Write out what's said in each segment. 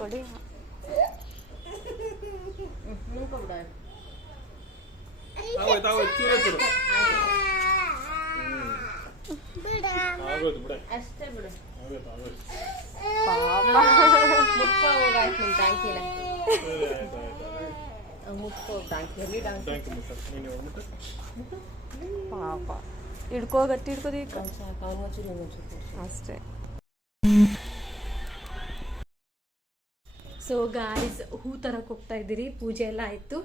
ಕೊಡಿ. ಅಷ್ಟೇ ಬಿಡು. ಪಾಪ ಹಿಡ್ಕೋ ಗಟ್ಟಿ ಹಿಡ್ಕೋದಿ ಅಷ್ಟೇ. ಸೊ ಗಾಯ್ಸ್, ಹೂ ತರಕ್ಕೆ ಹೋಗ್ತಾ ಇದ್ದೀರಿ. ಪೂಜೆ ಎಲ್ಲ ಆಯಿತು,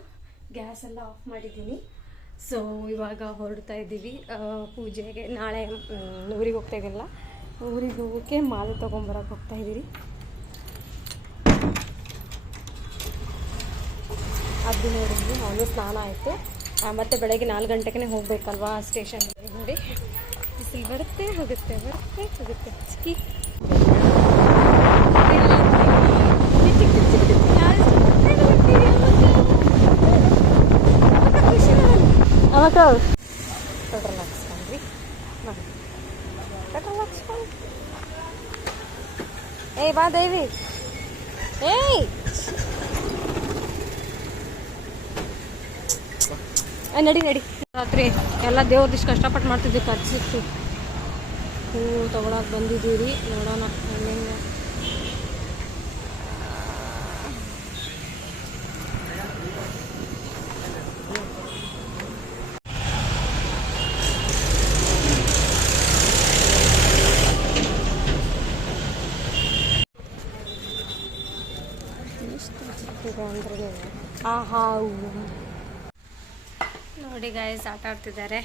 ಗ್ಯಾಸ್ ಎಲ್ಲ ಆಫ್ ಮಾಡಿದ್ದೀನಿ. ಸೊ ಇವಾಗ ಹೊರಡ್ತಾ ಇದ್ದೀವಿ ಪೂಜೆಗೆ. ನಾಳೆ ಊರಿಗೆ ಹೋಗ್ತಾ ಇದ್ದೀನಲ್ಲ, ಊರಿಗೆ ಹೋಗೋಕ್ಕೆ ಮಾಲೆ ತೊಗೊಂಬರಕ್ಕೆ ಹೋಗ್ತಾ ಇದ್ದೀರಿ. ಅದು ನೋಡಿದ್ವಿ, ಅವನು ಸ್ನಾನ ಆಯಿತು. ಮತ್ತು ಬೆಳಗ್ಗೆ 4 ಗಂಟೆಗೆ ಹೋಗ್ಬೇಕಲ್ವಾ ಸ್ಟೇಷನ್ಗೆ. ನೋಡಿ ಬಿಸಿಲು ಬರುತ್ತೆ ಹೋಗುತ್ತೆ, ಬರುತ್ತೆ ಹೋಗುತ್ತೆ. ಚಿಕ್ಕಿ ಅವಾಗ ಪೆಟ್ರೋಲ್ ಹಾಕ್ಸ್ಕೊಂಡ್ರಿ. ಪೆಟ್ರೋಲ್ ಹಾಕ್ಸ್ಕೊಂಡು ಏಯ್ ಬಾ ದೇವಿ, ಏಯ್ ನಡಿ ನಡಿ. ರಾತ್ರಿ ಎಲ್ಲ ದೇವ್ರದಿಷ್ಟು ಕಷ್ಟಪಟ್ಟು ಮಾಡ್ತಿದ್ವಿ, ಖರ್ಚಿತ್ತು. ಹೂ ತೊಗೊಳಕ್ಕೆ ಬಂದಿದ್ದೀರಿ. ನೋಡೋಣ ಹೆಂಗೆ. ನೋಡಿ ಗಾಯ್ಸ್, ಆಟ ಆಡ್ತಿದ್ದಾರೆ.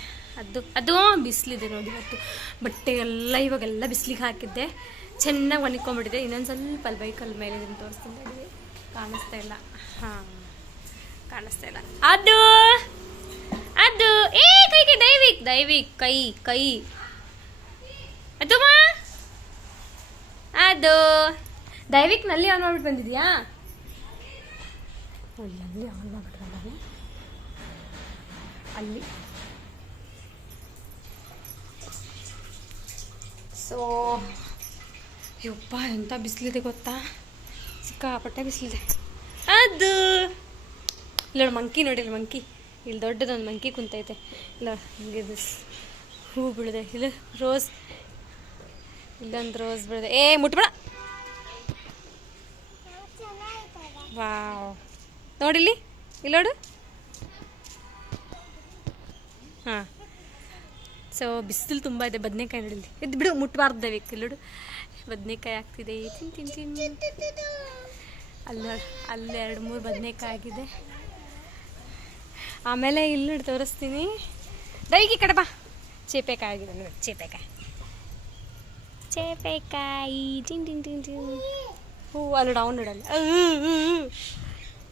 ಅದು ಬಿಸಿಲಿದೆ ನೋಡಿ. ಇವತ್ತು ಬಟ್ಟೆ ಎಲ್ಲ ಇವಾಗೆಲ್ಲ ಬಿಸಿಲಿಗೆ ಹಾಕಿದ್ದೆ, ಚೆನ್ನಾಗಿ ಒಣಕೊಂಡ್ಬಿಟ್ಟಿದೆ. ಇನ್ನೊಂದು ಸ್ವಲ್ಪ ಅಲ್ಲಿ ಬೈಕಲ್ಲಿ ಮೇಲೆ ತೋರಿಸ್ತೀನಿ. ಕಾಣಿಸ್ತಾ ಇಲ್ಲ. ಹಾಂ, ಕಾಣಿಸ್ತಾ ಇಲ್ಲ. ಅದು ಅದು ಏ ಕೈ ಕೈ ದೈವಿಕ್ ದೈವಿಕ್ ಕೈ ಕೈ ಅದು ಅದು ದೈವಿಕ್ ನಲ್ಲಿ ಆನ್ ಮಾಡ್ಬಿಟ್ಟು ಬಂದಿದ್ಯಾ? ಅಲ್ಲಿ ಆನ್ ಮಾಡ್ಬಿಟ್ರಲ್ಲ ಅಲ್ಲಿ. ಸೊ ಯಪ್ಪ ಎಂಥ ಬಿಸಿಲಿದೆ ಗೊತ್ತಾ, ಸಿಕ್ಕಾಪಟ್ಟೆ ಬಿಸಿಲಿದೆ. ಅದು ಇಲ್ಲ ಮಂಕಿ ನೋಡಿ, ಇಲ್ಲಿ ಮಂಕಿ, ಇಲ್ಲಿ ದೊಡ್ಡದೊಂದು ಮಂಕಿ ಕುಂತೈತೆ. ಇಲ್ಲ ಇದು ಹೂ ಬಿಳಿದೆ, ಇಲ್ಲ ರೋಸ್, ಇಲ್ಲೊಂದು ರೋಸ್ ಬಿಳಿದೆ. ಏ ಮುಟ್ಬೇಡ. ವಾವ್, ನೋಡಿಲ್ಲಿ, ಇಲ್ಲಿ ನೋಡು. ಹಾಂ, ಸೊ ಬಿಸಿಲು ತುಂಬ ಇದೆ. ಬದನೆಕಾಯಿ ನೋಡಿಲ್ಲಿ, ಇದು ಬಿಡು, ಮುಟ್ಬಾರ್ದು ದೈವಿಕ್. ಇಲ್ಲಿ ನೋಡು, ಬದನೆಕಾಯಿ ಆಗ್ತಿದೆ. ತಿನ್ ಅಲ್ಲಿ 2-3 ಬದನೆಕಾಯಿ ಆಗಿದೆ. ಆಮೇಲೆ ಇಲ್ಲಿ ನೋಡಿ ತೋರಿಸ್ತೀನಿ. ದೈವಿಕಿ ಕಡೆ ಬಾ. ಚೇಪೆಕಾಯಿ ಆಗಿದೆ ನೋಡಿ, ಚೇಪೆಕಾಯಿ ಟಿನ್ ಹೂ ಅಲ್ಲಿ ಡೌನ್ ಇಡಲ್ಲ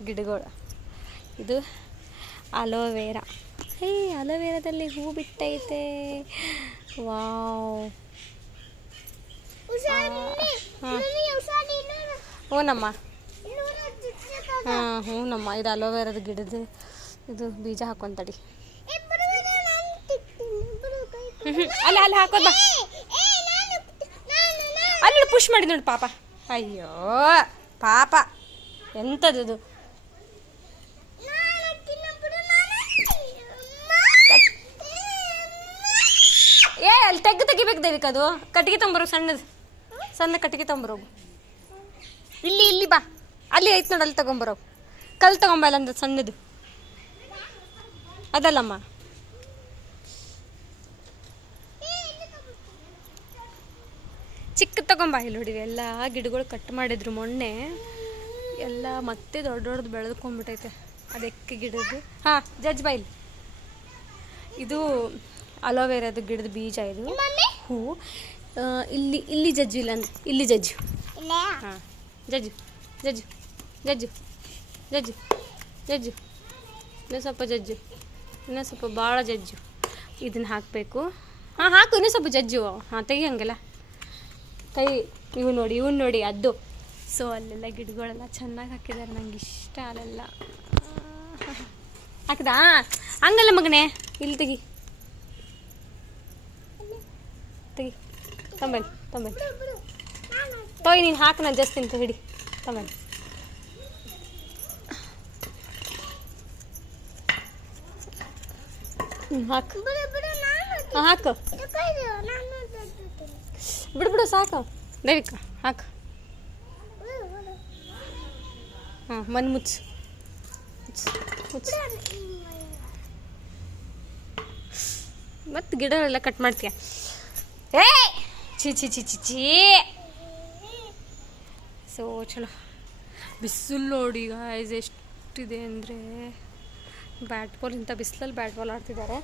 ಗಿಡಗಳು. ಇದು ಅಲೋವೆರಾ. ಹೇ, ಅಲೋವೆರಾದಲ್ಲಿ ಹೂ ಬಿಟ್ಟೈತೆ. ವಾವ್, ಹೂನಮ್ಮ. ಹಾಂ ಹೂನಮ್ಮ, ಇದು ಅಲೋವೆರಾದ ಗಿಡದ ಇದು ಬೀಜ ಹಾಕೊಂತಡಿ. ಅಲ್ಲ ಅಲ್ಲಿ ಹಾಕೋದು ಬಾ. ಅಲ್ಲಿ ಪುಷ್ ಮಾಡಿ ನೋಡಿ ಪಾಪ. ಅಯ್ಯೋ ಪಾಪ, ಎಂಥದ್ದು ಏ, ಅಲ್ಲಿ ತೆಗಿಬೇಕು ದೇವಿಕ್. ಅದು ಕಟ್ಟಿಗೆ ತೊಂಬರೋಗು, ಸಣ್ಣ ಕಟ್ಟಿಗೆ ತೊಂಬರೋಗು. ಇಲ್ಲಿ ಬಾ, ಅಲ್ಲಿ ಐತೆ ನೋಡಿ, ಅಲ್ಲಿ ತಗೊಂಬರೋಗು. ಕಲ್ಲು ತಗೊಂಬಲ್ಲ ಅಂದ್ರೆ ಸಣ್ಣದು ಅದಲ್ಲಮ್ಮ. ಚಿಕ್ಕ ತಗೊಂಬ. ಇಲ್ಲಿ ನೋಡಿ, ಎಲ್ಲ ಗಿಡಗಳು ಕಟ್ ಮಾಡಿದ್ರು ಮೊನ್ನೆ, ಎಲ್ಲ ಮತ್ತೆ ದೊಡ್ಡದು ಬೆಳೆದ್ಕೊಂಡ್ಬಿಟ್ಟೈತೆ. ಅದಕ್ಕೆ ಗಿಡದ್ದು. ಹಾಂ, ಜಜ್ಜ್ ಬಾ. ಇದು ಅಲೋವೆರಾದ ಗಿಡದ ಬೀಜ. ಇದು ಹೂ. ಇಲ್ಲಿ ಜಜ್ಜು, ಇಲ್ಲ ಅಂದ್ರೆ ಇಲ್ಲಿ ಜಜ್ಜು. ಹಾಂ, ಜಜ್ಜು ಜಜ್ಜು ಜಜ್ಜು ಜಜ್ಜು ಜಜ್ಜು. ಇನ್ನೂ ಸ್ವಲ್ಪ ಜಜ್ಜು, ಇನ್ನೂ ಸ್ವಲ್ಪ ಭಾಳ ಜಜ್ಜು. ಇದನ್ನು ಹಾಕಬೇಕು. ಹಾಂ ಹಾಕು, ಇನ್ನೂ ಸ್ವಲ್ಪ ಜಜ್ಜು. ಹಾಂ, ತೆಗಿ ಹಂಗೆಲ್ಲ ಕೈ. ಇವನು ನೋಡಿ ಅದು. ಸೊ ಅಲ್ಲೆಲ್ಲ ಗಿಡಗಳೆಲ್ಲ ಚೆನ್ನಾಗಿ ಹಾಕಿದ್ದಾರೆ, ನಂಗೆ ಇಷ್ಟ. ಅಲ್ಲೆಲ್ಲ ಹಾಕಿದಾ? ಹಂಗಲ್ಲ ಮಗನೇ, ಇಲ್ಲಿ ತೆಗಿ ತೊಂಬಲ್ಲಿ ತೊಯ್. ನೀನು ಹಾಕು, ನಾನು ಜಾಸ್ತಿ ಅಂತ ಹಿಡಿ. ತೊಂಬಲ್ಲಿ ಹಾಕು ಹಾಕು ಬಿಡು ಬಿಡು ಸಾಕು ದೈವಿಕ ಹಾಕು. ಹಾಂ ಮಣ್ಣು ಮುಚ್ಚು ಮುಚ್ಚು. ಮತ್ತು ಗಿಡ ಎಲ್ಲ ಕಟ್ ಮಾಡ್ತೀಯ. ಏ ಚಿ ಚಿ ಚಿ ಚಿ ಚಿ. ಸೊ ಚಲೋ ಬಿಸಿಲು ನೋಡಿ ಗಾಯ್ಸ್ ಎಷ್ಟಿದೆ ಅಂದರೆ ಬ್ಯಾಟ್ ಬಾಲ್. ಇಂಥ ಬಿಸಿಲಲ್ಲಿ ಬ್ಯಾಟ್ ಬಾಲ್ ಆಡ್ತಿದ್ದಾರೆ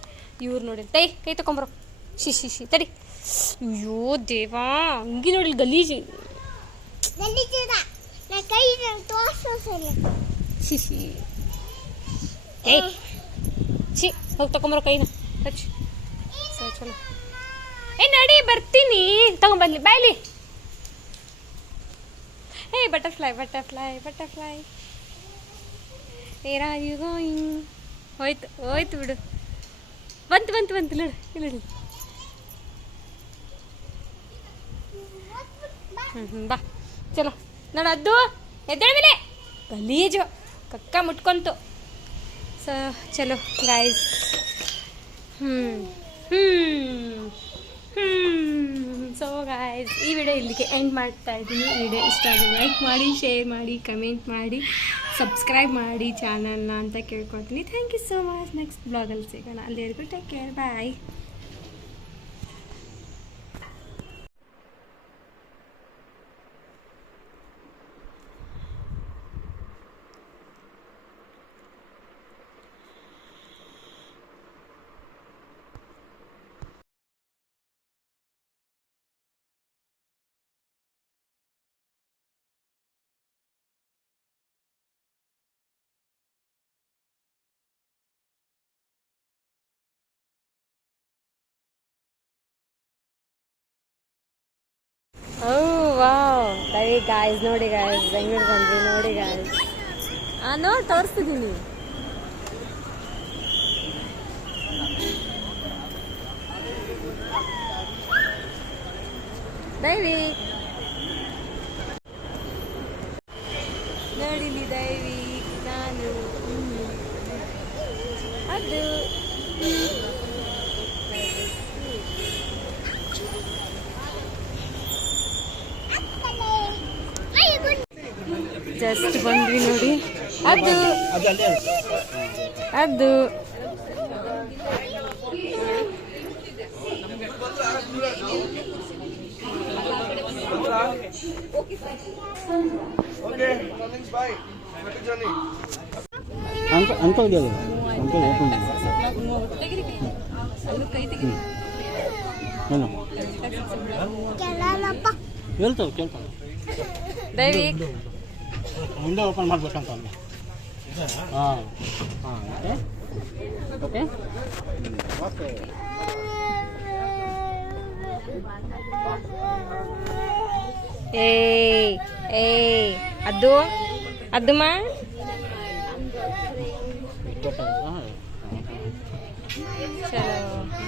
ಇವ್ರು ನೋಡಿ. ಕೈ ತಗೊಂಬರೋ. ಶಿ ತಡಿ. ಅಯ್ಯೋ ದೇವಾ ಹಂಗೆ ನೋಡಿ ಗಲೀಜು. ಶಿ ಏಯ್ ಛೀ ಹೋಗಿ ತಗೊಂಬರೋ ಕೈನ ಹಚ್ಚಿ. ಸೊ ಚಲೋ ನಡಿ ಬರ್ತೀನಿ ತಗೊಂಬಂದ್ಲಿ ಬಾಯ್ಲಿ. Butterfly where are you going. ಹೋಯ್ತು ಬಿಡು. ಬಂತು ನೋಡಿ ಬಾ ಚಲೋ ನೋಡು. ಅದು ಎದ್ದೇಳ ಮೇಲೆ ಗಲೀಜು ಕಕ್ಕ ಮುಟ್ಕೊಂತು. ಸೊ ಚಲೋ ಗಾಯ್ಸ್. ಸೊ ಗಾಯ್ಸ್ ಈ ವಿಡಿಯೋ ಇಲ್ಲಿಗೆ ಎಂಡ್ ಮಾಡ್ತಾ ಇದ್ದೀನಿ. ವಿಡಿಯೋ ಇಷ್ಟ ಆದರೆ ಲೈಕ್ ಮಾಡಿ, ಶೇರ್ ಮಾಡಿ, ಕಮೆಂಟ್ ಮಾಡಿ, ಸಬ್ಸ್ಕ್ರೈಬ್ ಮಾಡಿ ಚಾನಲ್ನ ಅಂತ ಕೇಳ್ಕೊಳ್ತೀನಿ. Thank you so much. Next ಬ್ಲಾಗಲ್ಲಿ ಸಿಗೋಣ. ಅಲ್ಲಿವರೆಗೂ take care. Bye. Wow guys ನೋಡಿ ಗಾಯ್ಸ್ ಬೆಂಗಳೂರು ಬಂದ್ವಿ ನೋಡಿ ಗಾಯ್ಸ್. ನೋಡಿ ತೋರಿಸ್ತಿದ್ದೀನಿ. ದೈವಿ ನೋಡಿಲಿ ದೈವಿ ನಾನು ಅದು ಜಸ್ಟ್ ಬಂದ್ವಿ ನೋಡಿ. ಅದು ಅಂಕಲ್ ಓಪನ್ ಕೇಳ್ತಾವೆ ದೈವಿ ಮುಂದೆ ಓಪನ್ ಮಾಡ್ಬೇಕಂತ ಅಂದೆ. ಹಾಂ ಓಕೆ ಓಕೆ. ಅದುಮ್ಮ ಚಲೋ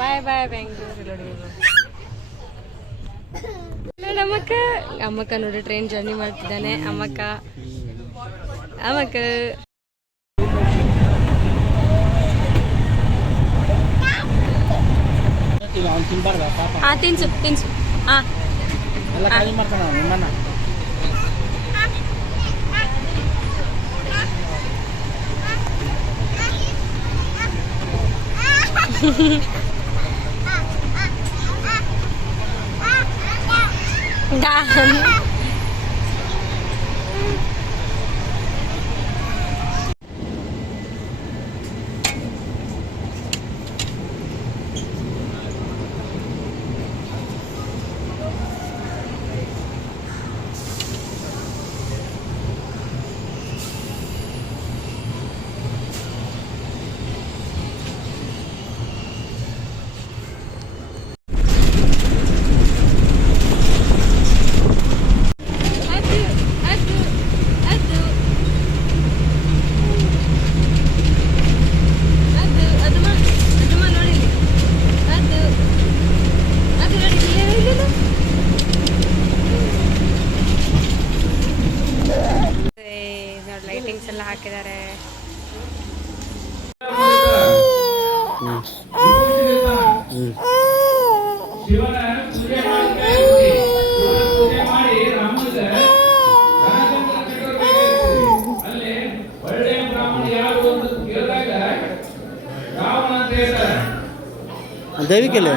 ಬಾಯ್ ಬೆಂಗಳೂರು. ಅಮ್ಮಕ್ಕ ನೋಡಿ ಟ್ರೈನ್ ಜರ್ನಿ ಮಾಡ್ತಿದ್ದಾನೆ. ಅಮ್ಮಕ್ಕ ತಿನ್ಸು ಲೈಟಿಂಗ್ಸ್ ಎಲ್ಲ ಹಾಕಿದ್ದಾರೆ. ದೈವಿಕಲ್ಲಿ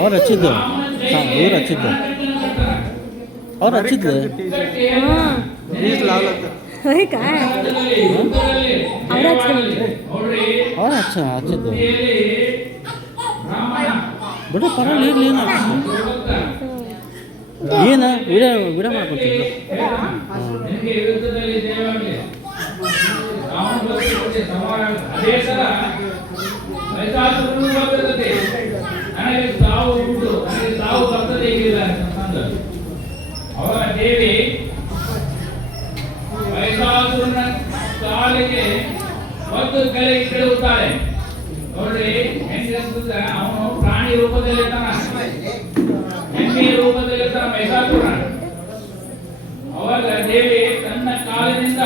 ಅವ್ರು ಹಚ್ಚಿದ್ದು ಇವ್ರು ಹಚ್ಚಿದ್ದು ಅವ್ರು ಹಚ್ಚಿದ್ದು ಅವ್ರು ಹಚ್ಚಿದ್ದು ಬಿಡು ಪರವಾಗಿಲ್ಲ ಏನು ವಿಡಿಯೋ ವಿಡಿಯೋ ಮಾಡ್ಕೊತೀವಿ ಅವರ ದೇವಿ ಮಹಿಷಾಸುರನ ಕಾಲಿಗೆ ಒಂದು ಕಲೆ ಇಟ್ಟಿರುತ್ತಾರೆ. ನೋಡ್ರಿ ಹೆಂಗಂತಂದ್ರೆ ಅವನು ಪ್ರಾಣಿ ರೂಪದಲ್ಲಿರ್ತಾನ, ಹೆಣ್ಣೆ ರೂಪದಲ್ಲಿರ್ತಾನ ಮಹಿಷಾಸುರ. ಅವಾಗ ದೇವಿ ತನ್ನ ಕಾಲಿನಿಂದ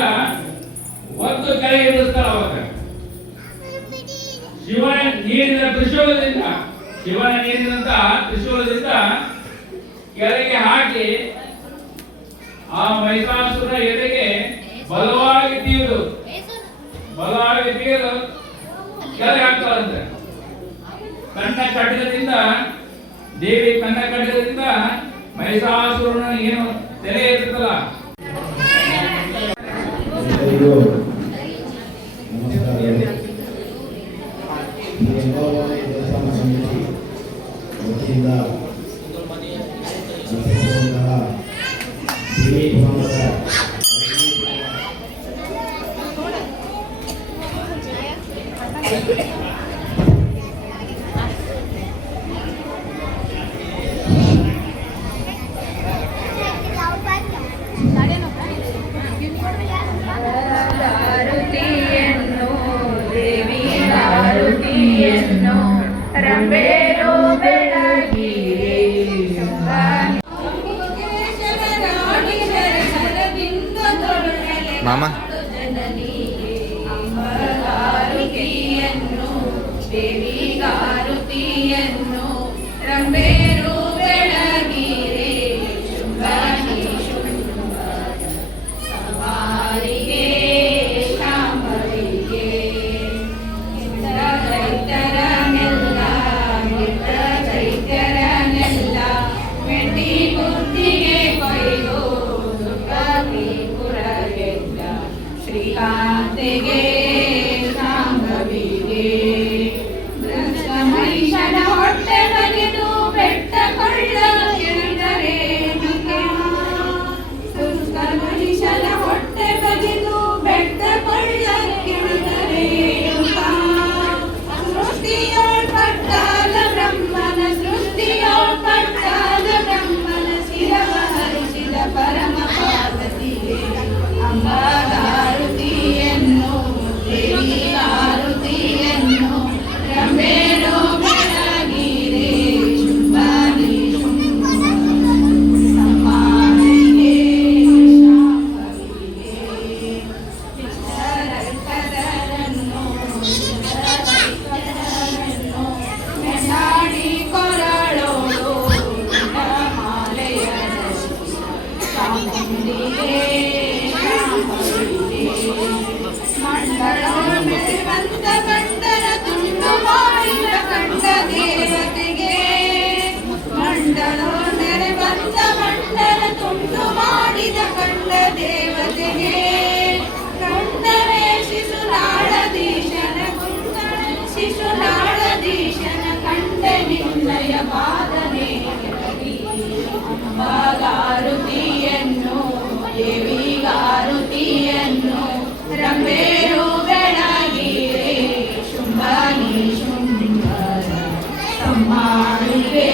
ಒಂದು ಕಲೆ ಇಡುತ್ತಾಳ. ಅವಾಗ ಶಿವನ ನೀರಿನ ತ್ರಿಶೂಲದಿಂದ ಕೆಳಗೆ ಹಾಕಿ ಆ ಮಹಿಷಾಸುರ ಎದೆಗೆ ಬಲವಾಗಿ ತೀಯುದು ಕೆಳಗೆ ಹಾಕ್ತಾರಂತೆ. ಕಣ್ಣ ಕಡ್ಡದಿಂದ ದೇವಿ ಕಣ್ಣ ಕಡ್ಡದಿಂದ ಮಹಿಷಾಸುರನ ಏನು ತೆರೆ ಇರ್ತದಲ್ಲ ಮಾಮ ದೇವಿಗಾರುತಿಯನ್ನು ರಂಬೇರು ಬೆಳಗಿರೆ ಶುಂಭನಿ ಸವಾರಿಗೆ ಶಾಂಭವಿಗೆ ಚೈತ್ಯರನೆಲ್ಲ ಮೆಟ್ಟಿ ಕುಂದಿಗೆ ಕೊಯ್ದು ಸುಖಿ ಪುರಗೆಲ್ಲ ಶ್ರೀಕಾಂತೆಗೆ ಶಾಂಭವಿಗೆ ಮಹಿಷನ ಹೊಟ್ಟೆ ಬಗೆದು ಬೆಟ್ಟ ಕೊಳ್ಳ ಕೆಳದರೆ ಸುಸ್ತ ಮಹಿಷನ ಹೊಟ್ಟೆ ಬಗೆದು ಬೆಟ್ಟ ಕೊಳ್ಳ ಕೆಳದರೆ ಸೃಷ್ಟಿಯೋಳ್ಪಟ್ಟಾದ ಬ್ರಹ್ಮನ ಶಿರವ ಹರಿಸಿದ ಪರಮ ಪಾರ್ವತಿಗೆ ಅಂಬಾಗಾರುತಿಯನ್ನು ದೇವಿಗಾರುತಿಯನ್ನು ರಂಬೇರು ಬೆಳಗಿರೆ ಶುಂಭನಿ ಸಮಾನಿಗೆ ಶಾಂಭವಿಗೆ ಚಿತ್ತರೈತರನ್ನು ಮೆನಾಡಿ ಕೊರಳೋಡು ಮಾಲೆಯ ಚಾಮುಂಡಿಗೆ ಮಂಗಳೋನ್ಮೆರೆವಂತ ಕಂಡರ ತುಂಡು ಮಾಡಿದ ಕಂಡ ದೇವತೆಗೆ ಮಂಡಲೋನ್ಮೆರೆವಂತ ಮಂಡಲ ತುಂಡು ಮಾಡಿದ ಕಂಡ ದೇವತೆಗೆ ಕಂಡರೆ ಶಿಶುನಾಳಧೀಶನ ಕಂಡ ನಿನ್ನಯ ಪಾದನೆ ಅಂಬಾಗಾರುತಿಯನ್ನು ದೇವಿಗಾರುತಿಯನ್ನು ರಂಬೇರು ಬೆಳಗಿರೆ ಶುಂಭನಿ ಶುಂಭರ ಸಮ್ಮಾನಿಗೆ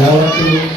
ಯಾವತ್ತೂ